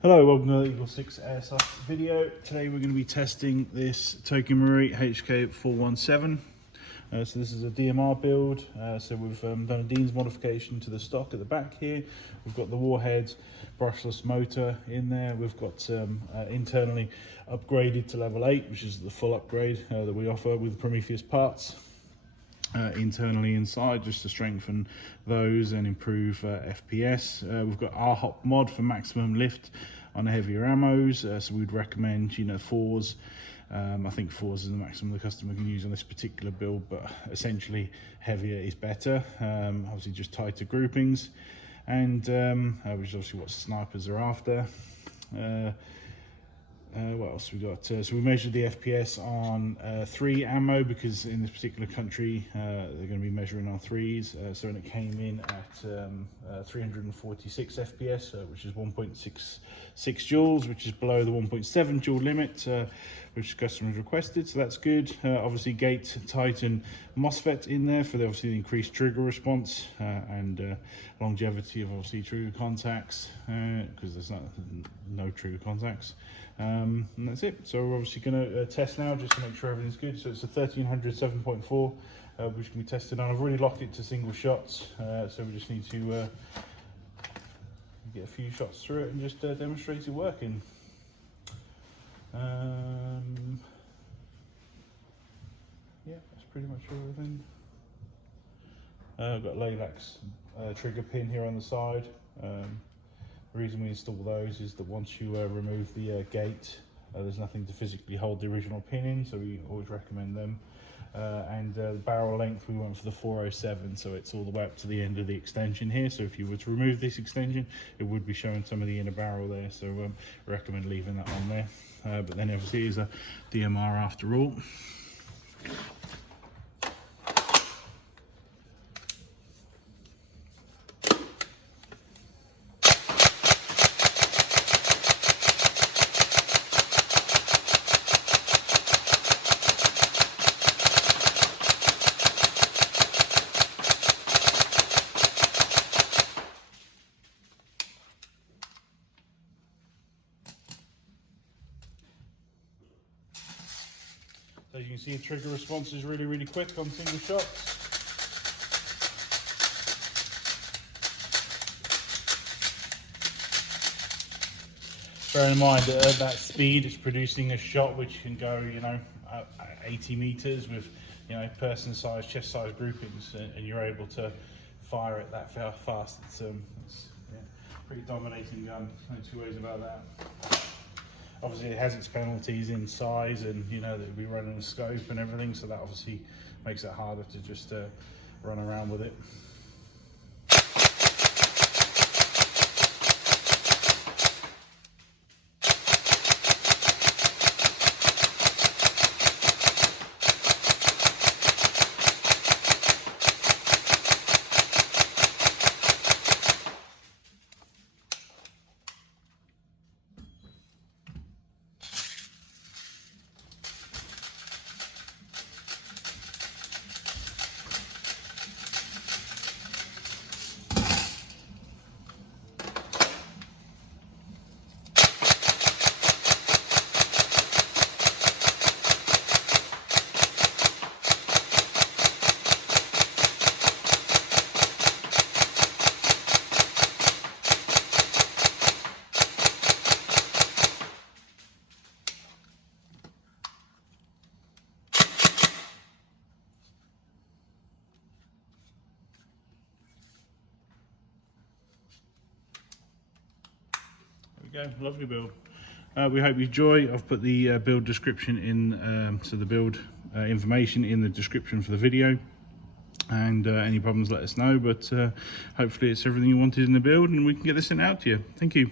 Hello, welcome to the EagleSix Airsoft video. Today we're going to be testing this Tokyo Marui HK417. So this is a DMR build. So we've done a Dean's modification to the stock at the back here. We've got the Warhead brushless motor in there. We've got internally upgraded to level 8, which is the full upgrade that we offer with Prometheus parts. Internally inside, just to strengthen those and improve FPS. We've got our hop mod for maximum lift on heavier ammos, so we'd recommend 4s. I think 4s is the maximum the customer can use on this particular build, but essentially heavier is better. Obviously just tighter groupings, and which is obviously what snipers are after. What else we got? So we measured the FPS on 3 ammo, because in this particular country they're going to be measuring on 3s. So when it came in at 346 FPS, which is 1.66 joules, which is below the 1.7 joule limit, which customers requested. So that's good. Obviously Gate Titan MOSFET in there for the increased trigger response and longevity of obviously trigger contacts, because there's no trigger contacts. And that's it. So we're obviously going to test now just to make sure everything's good. So it's a 1300 7.4 which can be tested on. I've already locked it to single shots, so we just need to get a few shots through it and just demonstrate it working. Yeah, that's pretty much everything. I've got Laylax Trigger Pin here on the side. The reason we install those is that once you remove the gate, there's nothing to physically hold the original pin in, so we always recommend them. And the barrel length, we went for the 407, so it's all the way up to the end of the extension here. So if you were to remove this extension, it would be showing some of the inner barrel there, so recommend leaving that on there. But then obviously it's a DMR after all. As you can see, the trigger response is really quick on single shots. Bear in mind that at that speed, it's producing a shot which can go, 80 meters with, person size, chest size groupings, and you're able to fire it that fast. It's pretty dominating gun. No two ways about that. Obviously it has its penalties in size, and that it'll be running a scope and everything, so that obviously makes it harder to just run around with it. Go, lovely build. We hope you enjoy. I've put the build description in, so the build information in the description for the video, and any problems let us know, but hopefully it's everything you wanted in the build and we can get this sent out to you. Thank you.